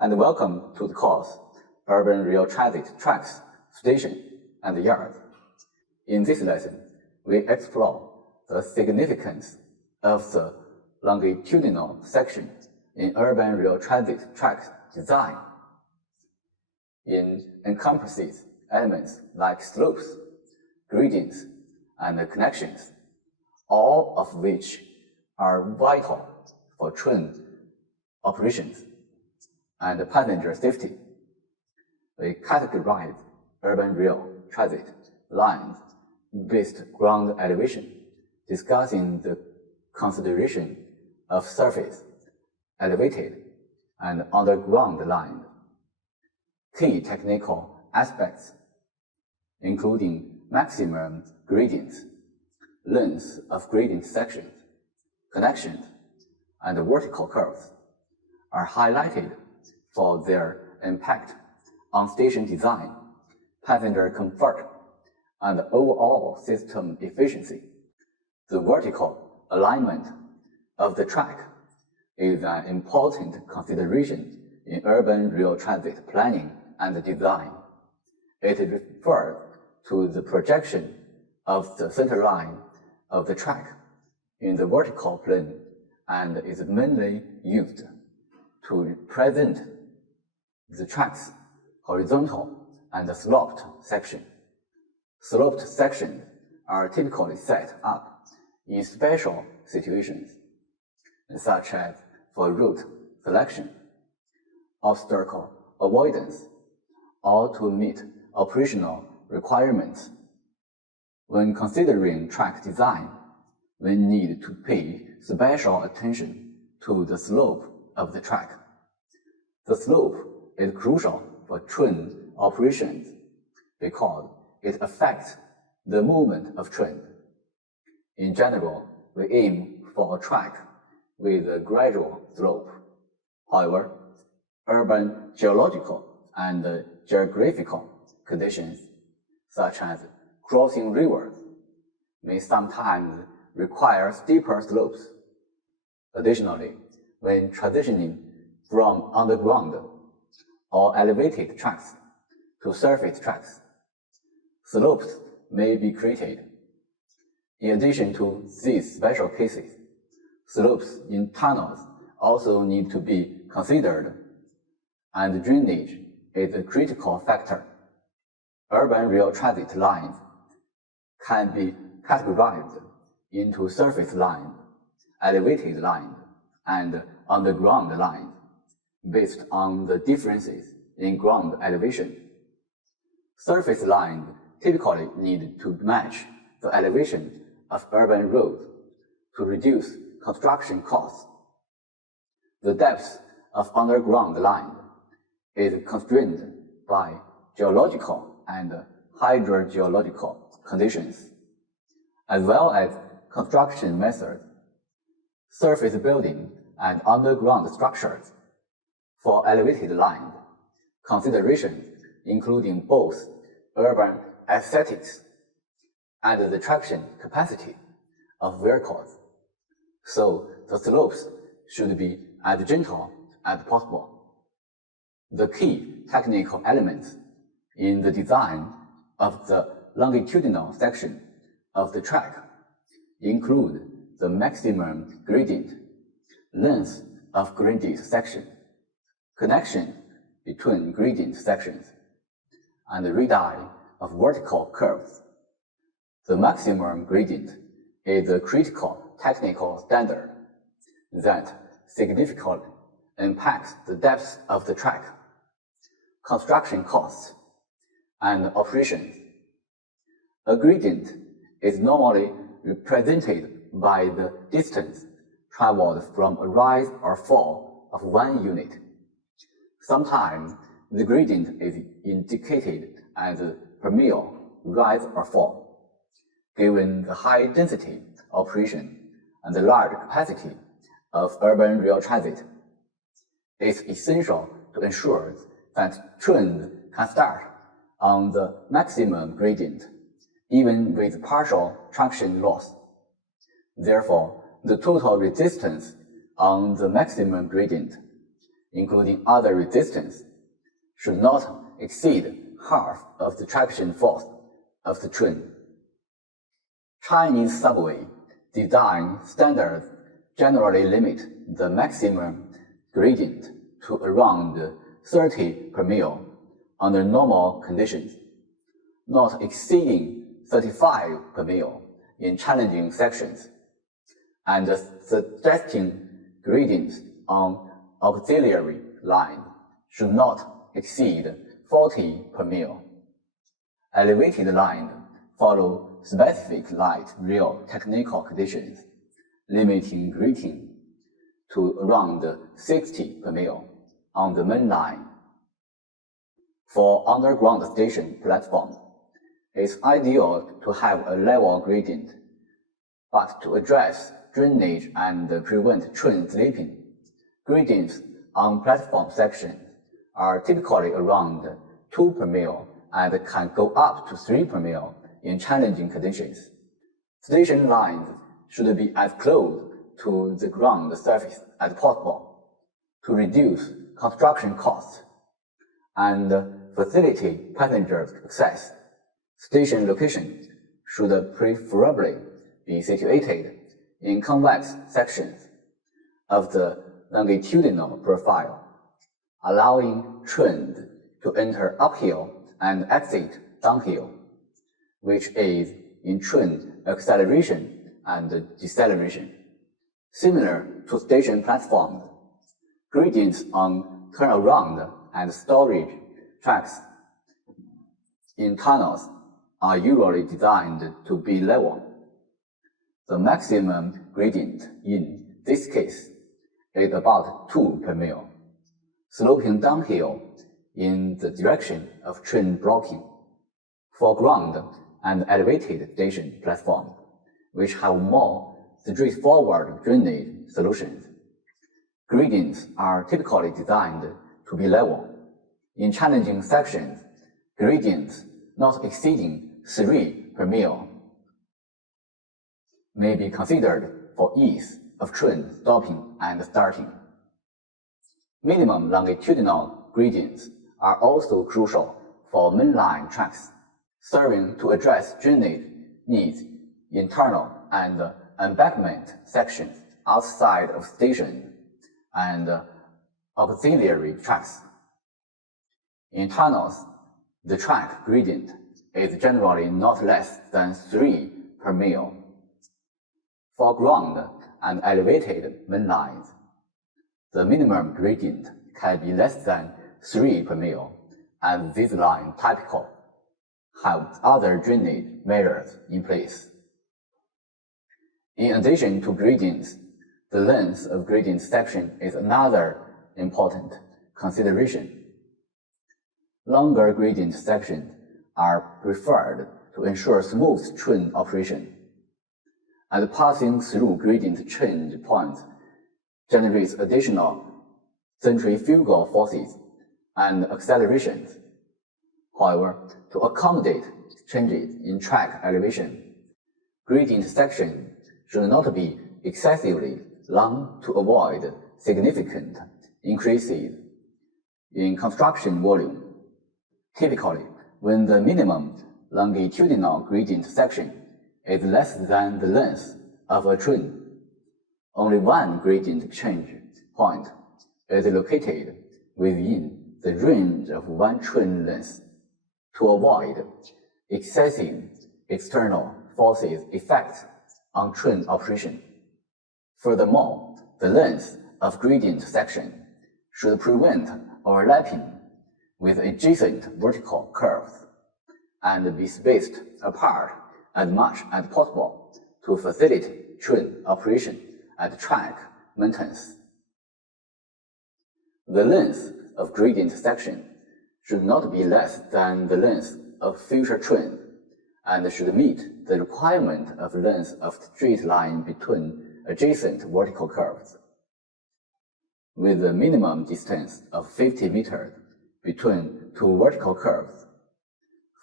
and welcome to the course Urban Rail Transit Tracks, Station, and Yards. In this lesson, we explore the significance of the longitudinal section in urban rail transit track design. It encompasses elements like slopes, gradients, and connections, all of which are vital for train operations and passenger safety. We categorize urban rail transit lines based ground elevation, discussing the consideration of surface, elevated, and underground lines. Key technical aspects, including maximum gradients, length of gradient sections, connections, and vertical curves, are highlighted for their impact on station design, passenger comfort, and overall system efficiency. The vertical alignment of the track is an important consideration in urban rail transit planning and design. It refers to the projection of the center line of the track in the vertical plane and is mainly used to represent the track's horizontal and sloped section. Sloped sections are typically set up in special situations, such as for route selection, obstacle avoidance, or to meet operational requirements. When considering track design, we need to pay special attention to the slope of the track. The slope is crucial for train operations because it affects the movement of trains. In general, we aim for a track with a gradual slope. However, urban geological and geographical conditions, such as crossing rivers, may sometimes require steeper slopes. Additionally, when transitioning from underground or elevated tracks to surface tracks, slopes may be created. In addition to these special cases, slopes in tunnels also need to be considered, and drainage is a critical factor. Urban rail transit lines can be categorized into surface lines, elevated lines, and underground lines based on the differences in ground elevation. Surface lines typically need to match the elevation of urban roads to reduce construction costs. The depth of underground line is constrained by geological and hydrogeological conditions, as well as construction methods, surface building, and underground structures. For elevated lines, considerations including both urban aesthetics and the traction capacity of vehicles, so the slopes should be as gentle as possible. The key technical elements in the design of the longitudinal section of the track include the maximum gradient, length of gradient section, connection between gradient sections, and the radii of vertical curves. The maximum gradient is a critical technical standard that significantly impacts the depth of the track, construction costs, and operations. A gradient is normally represented by the distance traveled from a rise or fall of one unit. Sometimes the gradient is indicated as per mile rise or fall. Given the high density operation and the large capacity of urban rail transit, it's essential to ensure that trains can start on the maximum gradient, even with partial traction loss. Therefore, the total resistance on the maximum gradient including other resistance, should not exceed half of the traction force of the train. Chinese subway design standards generally limit the maximum gradient to around 30 per mil under normal conditions, not exceeding 35 per mil in challenging sections, and suggesting gradients on auxiliary lines should not exceed 40 per mil. Elevated lines follow specific light rail technical conditions, limiting grading to around 60 per mil on the main line. For underground station platforms, it's ideal to have a level gradient, but to address drainage and prevent train slipping, gradients on platform sections are typically around 2 per mil and can go up to 3 per mil in challenging conditions. Station lines should be as close to the ground surface as possible to reduce construction costs and facilitate passengers' access. Station location should preferably be situated in convex sections of the longitudinal profile, allowing trains to enter uphill and exit downhill, which aids in train acceleration and deceleration. Similar to station platforms, gradients on turnaround and storage tracks in tunnels are usually designed to be level. The maximum gradient in this case is about 2 per mil, sloping downhill in the direction of train blocking. For ground and elevated station platforms, which have more straightforward drainage solutions, gradients are typically designed to be level. In challenging sections, gradients not exceeding 3 per mil may be considered for ease of train stopping and starting. Minimum longitudinal gradients are also crucial for mainline tracks, serving to address drainage needs in tunnel and embankment sections outside of station and auxiliary tracks. In tunnels, the track gradient is generally not less than 3 per mil. For ground and elevated main lines, the minimum gradient can be less than 3 per mil, and these lines typically have other drainage measures in place. In addition to gradients, the length of gradient section is another important consideration. Longer gradient sections are preferred to ensure smooth train operation, and passing through gradient change points generates additional centrifugal forces and accelerations. However, to accommodate changes in track elevation, gradient section should not be excessively long to avoid significant increases in construction volume. Typically, when the minimum longitudinal gradient section is less than the length of a train, only one gradient change point is located within the range of one train length to avoid excessive external forces effects on train operation. Furthermore, the length of gradient section should prevent overlapping with adjacent vertical curves and be spaced apart as much as possible to facilitate train operation and track maintenance. The length of gradient section should not be less than the length of future train and should meet the requirement of length of straight line between adjacent vertical curves, with a minimum distance of 50 meters between two vertical curves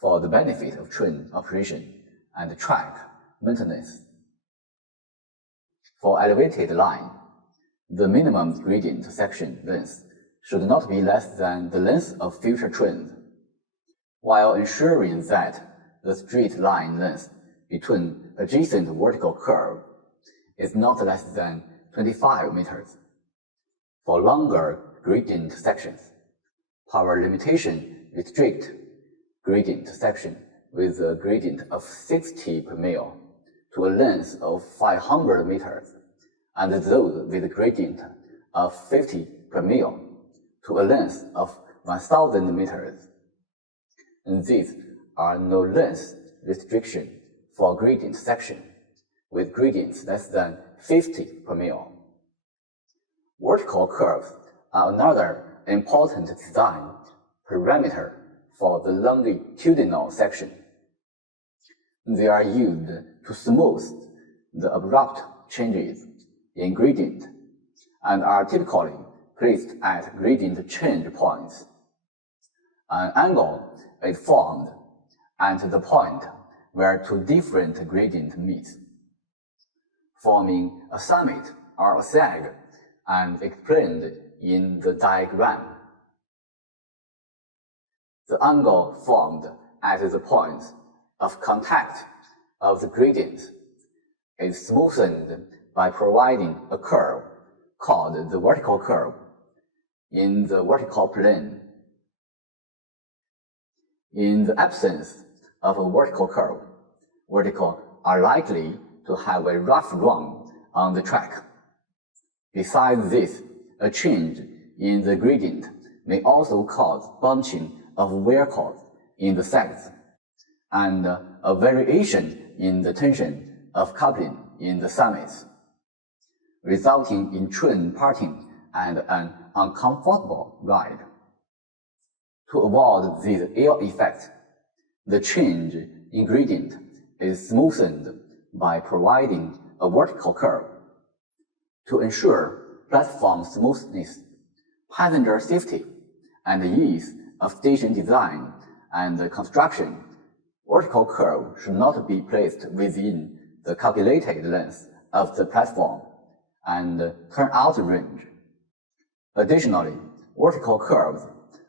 for the benefit of train operation and track maintenance. For elevated line, the minimum gradient section length should not be less than the length of future trains, while ensuring that the straight line length between adjacent vertical curve is not less than 25 meters. For longer gradient sections, power limitation restrict gradient section with a gradient of 60 per mil to a length of 500 meters, and those with a gradient of 50 per mil to a length of 1000 meters. And these are no length restriction for gradient section with gradients less than 50 per mil. Vertical curves are another important design parameter for the longitudinal section. They are used to smooth the abrupt changes in gradient and are typically placed at gradient change points. An angle is formed at the point where two different gradients meet, forming a summit or a sag, and explained in the diagram. The angle formed at the point of contact of the gradient is smoothened by providing a curve called the vertical curve in the vertical plane. In the absence of a vertical curve, vertical are likely to have a rough run on the track. Besides this, a change in the gradient may also cause bunching of vehicles in the sags, and a variation in the tension of coupling in the summits, resulting in train parting and an uncomfortable ride. To avoid these ill effects, the change in gradient is smoothened by providing a vertical curve. To ensure platform smoothness, passenger safety, and ease of station design and construction, vertical curve should not be placed within the calculated length of the platform and turnout range. Additionally, vertical curves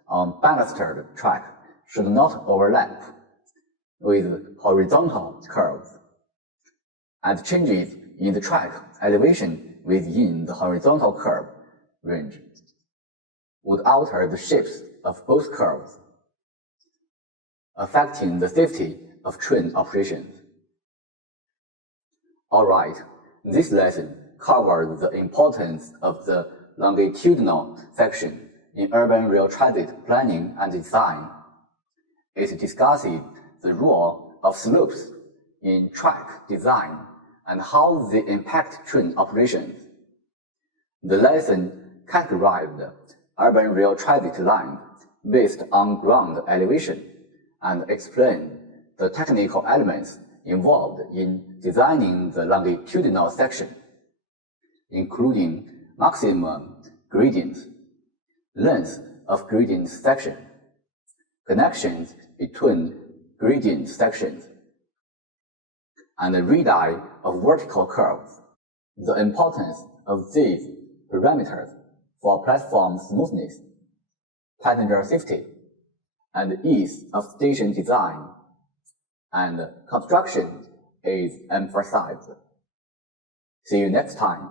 on ballasted track should not overlap with horizontal curves, and changes in the track elevation within the horizontal curve range would alter the shapes of both curves, affecting the safety of train operations. Alright, this lesson covers the importance of the longitudinal section in urban rail transit planning and design. It discusses the role of slopes in track design and how they impact train operations. The lesson categorized urban rail transit lines based on ground elevation and explained the technical elements involved in designing the longitudinal section, including maximum gradients, length of gradient section, connections between gradient sections, and the radii of vertical curves. The importance of these parameters for platform smoothness, passenger safety, and ease of station design and construction is emphasized. See you next time.